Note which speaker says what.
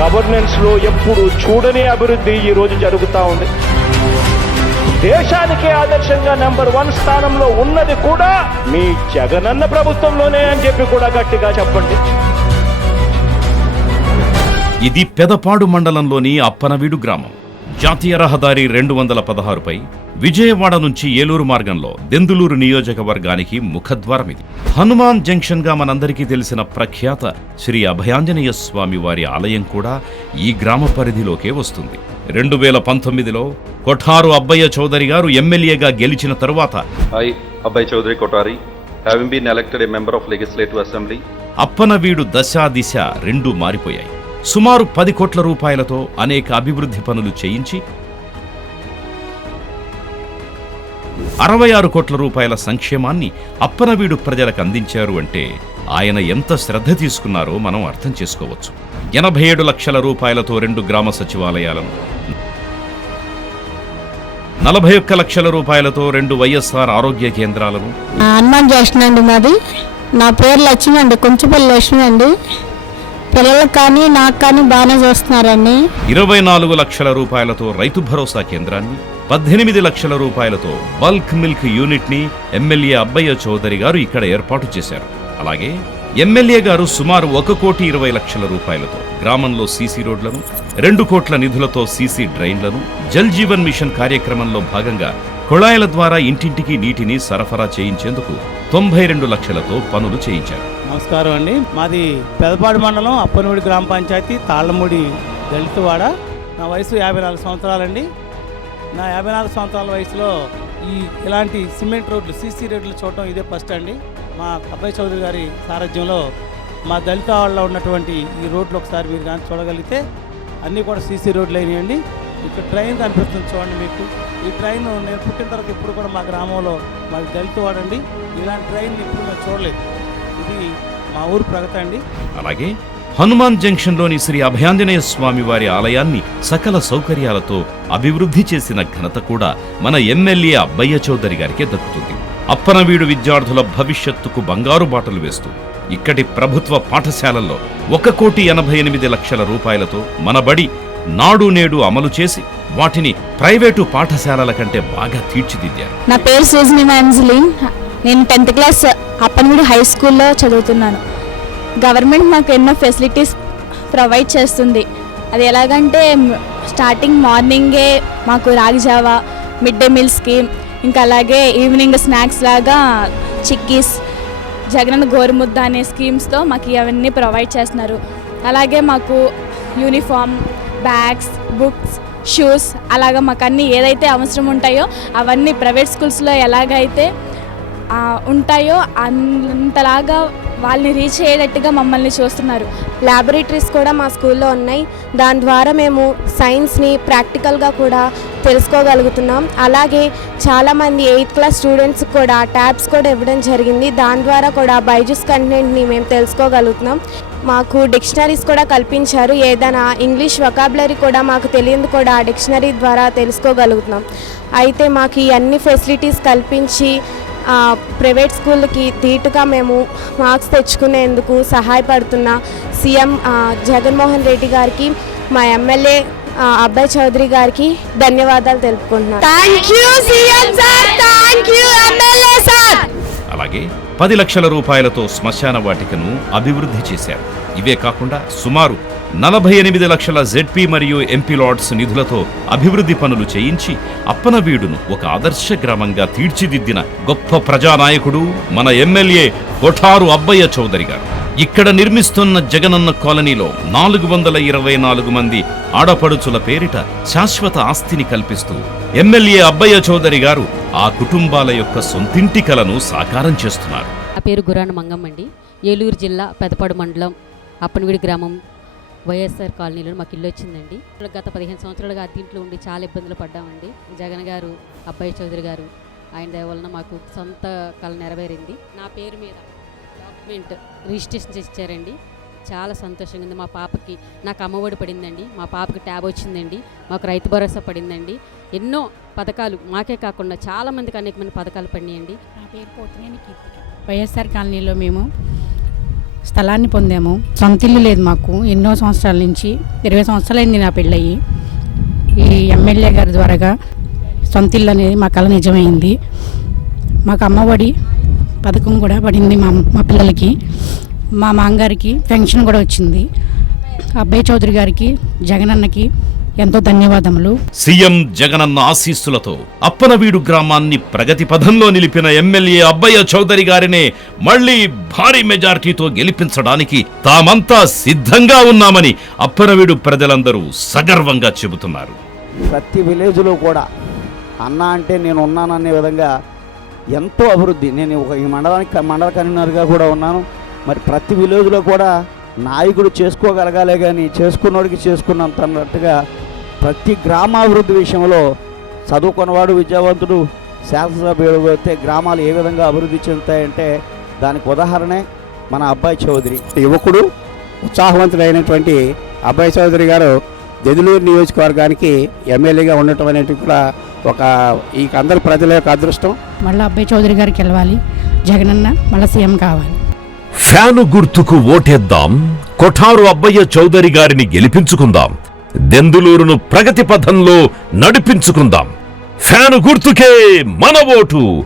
Speaker 1: గవర్నెన్స్లో ఎప్పుడు చూడని అభివృద్ధి ఈ రోజు జరుగుతూ ఉంది. దేశానికే ఆదర్శంగా నెంబర్ వన్ స్థానంలో ఉన్నది కూడా మీ జగనన్న ప్రభుత్వంలోనే అని చెప్పి కూడా గట్టిగా చెప్పండి.
Speaker 2: ఇది పెదపాడు మండలంలోని అప్పనవీడు గ్రామం. జాతీయ రహదారి రెండు వందల పదహారుపై విజయవాడ నుంచి ఏలూరు మార్గంలో దెందులూరు నియోజకవర్గానికి ముఖద్వారం ఇది. హనుమాన్ జంక్షన్గా మనందరికీ తెలిసిన ప్రఖ్యాత శ్రీ అభయాంజనేయ స్వామి వారి ఆలయం కూడా ఈ గ్రామ పరిధిలోకే వస్తుంది. రెండు వేల పంతొమ్మిదిలో కొఠారు అబ్బయ్య చౌదరి గారు ఎమ్మెల్యేగా గెలిచిన తరువాత
Speaker 3: been elected a member of Legislative Assembly,
Speaker 2: Appanaveedu దశా దిశ రెండూ మారిపోయాయి. సుమారు పది కోట్ల రూపాయలతో అనేక అభివృద్ధి పనులు చేయించి అరవై ఆరు కోట్ల రూపాయల సంక్షేమాన్ని అప్పనవీడు ప్రజలకు అందించారు అంటే ఆయన ఎంత శ్రద్ధ తీసుకున్నారో మనం అర్థం చేసుకోవచ్చు. ఎనభై ఏడు లక్షల రూపాయలతో రెండు గ్రామ సచివాలయాలను నలభై ఒక్క లక్షల రూపాయలతో రెండు వైఎస్ఆర్ ఆరోగ్య కేంద్రాలను
Speaker 4: ఆ, హనుమాన్ జంక్షన్ అండి మాది. నా పేరు లక్ష్మి అండి కొంచెంపల్లి లక్ష్మి అండి. పిల్లలకు కానీ నాకు కానీ బాగానే చూస్తున్నారండి.
Speaker 2: ఇరవై నాలుగు లక్షల రూపాయలతో రైతు భరోసా కేంద్రాన్ని పద్దెనిమిది లక్షల రూపాయలతో బల్క్ మిల్క్ యూనిట్ని ఎమ్మెల్యే అబ్బయ్య చౌదరి గారు ఇక్కడ ఏర్పాటు చేశారు. అలాగే ఎమ్మెల్యే గారు సుమారు ఒక కోటి ఇరవై లక్షల రూపాయలతో గ్రామంలో సీసీ రోడ్లను రెండు కోట్ల నిధులతో సీసీ డ్రైన్లను జల్ జీవన్ మిషన్ కార్యక్రమంలో భాగంగా కుళాయిల ద్వారా ఇంటింటికి నీటిని సరఫరా చేయించేందుకు తొంభై రెండు లక్షలతో పనులు చేయించారు.
Speaker 5: నమస్కారం అండి. మాది పెదపాడు మండలం అప్పనమూడి గ్రామ పంచాయతీ తాళ్ళమూడి దళితవాడ. నా వయసు యాభై నాలుగు సంవత్సరాలండి. నా యాభై నాలుగు సంవత్సరాల వయసులో ఈ ఇలాంటి సిమెంట్ రోడ్లు సీసీ రోడ్లు చూడటం ఇదే ఫస్ట్ అండి. మా అబ్బాయి చౌదరి గారి సారథ్యంలో మా దళిత వాళ్ళలో ఉన్నటువంటి ఈ రోడ్లు ఒకసారి మీరు కానీ చూడగలిగితే అన్నీ కూడా సీసీ రోడ్లు అయినాయండి. ఇక్కడ ట్రైన్ కనిపిస్తుంది చూడండి మీకు. ఈ ట్రైన్ నేను పుట్టిన తర్వాత ఇప్పుడు కూడా మా గ్రామంలో మాది దళిత వాడండి ఇలాంటి ట్రైన్ ఇప్పుడు మేము చూడలేదు. ఇది మా ఊరు ప్రగతి అండి.
Speaker 2: అలాగే హనుమాన్ జంక్షన్లోని శ్రీ అభయాంజనేయ స్వామి వారి ఆలయాన్ని సకల సౌకర్యాలతో అభివృద్ధి చేసిన ఘనత కూడా మన ఎమ్మెల్యే అబ్బయ్య చౌదరి గారికే దక్కుతుంది. అప్పనవీడు విద్యార్థుల భవిష్యత్తుకు బంగారు బాటలు వేస్తూ ఇక్కడి ప్రభుత్వ పాఠశాలల్లో ఒక కోటి ఎనభై ఎనిమిది లక్షల రూపాయలతో మన బడి నాడు నేడు అమలు చేసి వాటిని ప్రైవేటు పాఠశాలల కంటే బాగా తీర్చిదిద్దారు.
Speaker 4: నా పేరు సూజని నేను టెన్త్ క్లాస్ అప్పనగుడి హై స్కూల్లో చదువుతున్నాను. గవర్నమెంట్ మాకు ఎన్నో ఫెసిలిటీస్ ప్రొవైడ్ చేస్తుంది. అది ఎలాగంటే స్టార్టింగ్ మార్నింగే మాకు రాగి Java mid day meal scheme ఇంకా అలాగే ఈవినింగ్ స్నాక్స్ లాగా చిక్కీస్ జగనన్న గోరుముద్ద అనే స్కీమ్స్తో మాకు ఇవన్నీ ప్రొవైడ్ చేస్తున్నారు. అలాగే మాకు యూనిఫామ్ బ్యాగ్స్ బుక్స్ షూస్ అలాగా మాకు అన్నీ ఏదైతే అవసరం ఉంటాయో అవన్నీ ప్రైవేట్ స్కూల్స్లో ఎలాగైతే ఉంటాయో అంతలాగా వాళ్ళని రీచ్ అయ్యేటట్టుగా మమ్మల్ని చూస్తున్నారు.
Speaker 6: ల్యాబొరేటరీస్ కూడా మా స్కూల్లో ఉన్నాయి. దాని ద్వారా మేము సైన్స్ని ప్రాక్టికల్గా కూడా తెలుసుకోగలుగుతున్నాం. అలాగే చాలామంది ఎయిత్ క్లాస్ స్టూడెంట్స్ కూడా ట్యాబ్స్ కూడా ఇవ్వడం జరిగింది. దాని ద్వారా కూడా బైజూస్ కంటెంట్ని మేము తెలుసుకోగలుగుతున్నాం. మాకు డిక్షనరీస్ కూడా కల్పించారు. ఏదైనా ఇంగ్లీష్ వొకాబులరీ కూడా మాకు తెలియదు కూడా ఆ డిక్షనరీ ద్వారా తెలుసుకోగలుగుతున్నాం. అయితే మాకు ఈ అన్ని ఫెసిలిటీస్ కల్పించి ప్రైవేట్ స్కూళ్ళకి ధీటుగా మేము మార్క్స్ తెచ్చుకునేందుకు సహాయపడుతున్న సీఎం జగన్మోహన్ రెడ్డి గారికి మా ఎమ్మెల్యే అబ్బాయి చౌదరి గారికి ధన్యవాదాలు తెలుపుకుంటున్నాను.
Speaker 2: అలాగే పది లక్షల రూపాయలతో శ్మశాన వాటికను అభివృద్ధి చేశారు. ఇవే కాకుండా సుమారు నలభై ఎనిమిది లక్షల జెడ్పీ మరియు ఎంపీ లాడ్స్ నిధులతో అభివృద్ధి పనులు చేయించి అప్పనవీడును ఒక ఆదర్శ గ్రామంగా తీర్చిదిద్దిన గొప్ప ప్రజానాయకుడు మన ఎమ్మెల్యే కొఠారు అబ్బయ్య చౌదరి గారు. ఇక్కడ నిర్మిస్తున్న జగనన్న కాలనీలో నాలుగు వందల ఇరవై నాలుగు మంది ఆడపడుచుల పేరిట శాశ్వత ఆస్తిని కల్పిస్తూ ఎమ్మెల్యే అబ్బయ్య చౌదరి గారు ఆ కుటుంబాల యొక్క సొంతింటి కలను సాకారం చేస్తున్నారు.
Speaker 7: నా పేరు గురాన మంగమ్మండి. ఏలూరు జిల్లా పెదపాడు మండలం అప్పనవీడి గ్రామం వైఎస్ఆర్ కాలనీలో మాకు ఇల్లు వచ్చిందండి. గత పదిహేను సంవత్సరాలుగా అద్దీంట్లో ఉండి చాలా ఇబ్బందులు పడ్డామండి. జగన్ గారు అబ్బాయి చౌదరి గారు ఆయన వలన మాకు సొంత కళ నెరవేరింది. నా పేరు మీద డాక్యుమెంట్ రిజిస్ట్రేషన్ చేసి ఇచ్చారండి. చాలా సంతోషంగా ఉంది. మా పాపకి నాకు అమ్మఒడి పడిందండి. మా పాపకి ట్యాబ్ వచ్చిందండి. మాకు రైతు భరోసా పడిందండి. ఎన్నో పథకాలు మాకే కాకుండా చాలా మందికి అనేకమైన పథకాలు పడినాయండి.
Speaker 8: నా పేరు పోతున్నాయి వైఎస్ఆర్ కాలనీలో మేము స్థలాన్ని పొందాము. సొంత ఇల్లు లేదు మాకు. ఎన్నో సంవత్సరాల నుంచి ఇరవై సంవత్సరాలైంది నా పెళ్ళయి. ఈ ఎమ్మెల్యే గారి ద్వారాగా సొంత ఇల్లు అనేది మా కళ నిజమైంది. మాకు అమ్మఒడి పథకం కూడా పడింది మా మా పిల్లలకి. మా మామగారికి పెన్షన్ కూడా వచ్చింది. అబ్బాయి చౌదరి గారికి జగనన్నకి ఎంతో ధన్యవాదములు.
Speaker 2: సీఎం జగనన్న ఆశీస్సులతో అప్పనవీడు గ్రామాన్ని ప్రగతి పథంలో నిలిపిన ఎమ్మెల్యే అబ్బయ్య చౌదరి గారినే మళ్ళీ భారీ మెజార్టీతో గెలిపించడానికి తామంతా సిద్ధంగా ఉన్నామని అప్పనవీడు ప్రజలందరూ సగర్వంగా చెబుతున్నారు.
Speaker 9: ప్రతి విలేజ్లో కూడా అన్న అంటే నేను ఉన్నాననే విధంగా ఎంతో అభివృద్ధి. నేను ఒక ఈ మండలానికి మండల కన్వీనర్గా కూడా ఉన్నాను. మరి ప్రతి విలేజ్లో కూడా నాయకుడు చేసుకోగలగాలే కానీ చేసుకున్నోడికి చేసుకున్నంత అన్నట్టుగా ప్రతి గ్రామాభివృద్ధి విషయంలో చదువుకున్నవాడు విద్యావంతుడు శాసనసభ్యుడు అయితే గ్రామాలు ఏ విధంగా అభివృద్ధి చెందుతాయంటే దానికి ఉదాహరణే మన అబ్బాయి చౌదరి. యువకుడు ఉత్సాహవంతుడైనటువంటి అబ్బాయి చౌదరి గారు దెదులూరు నియోజకవర్గానికి ఎమ్మెల్యేగా ఉండటం అనేది కూడా ఒక ఈ అందరి ప్రజల యొక్క అదృష్టం.
Speaker 8: మళ్ళీ అబ్బాయి చౌదరి గారికి వెళ్ళాలి జగనన్న మళ్ళీ సీఎం కావాలి.
Speaker 10: ఫ్యాను గుర్తుకు ఓటేద్దాం. కొఠారు అబ్బయ్య చౌదరి గారిని గెలిపించుకుందాం. దెందులూరును ప్రగతి పథంలో నడిపించుకుందాం. ఫ్యాను గుర్తుకే మన ఓటు.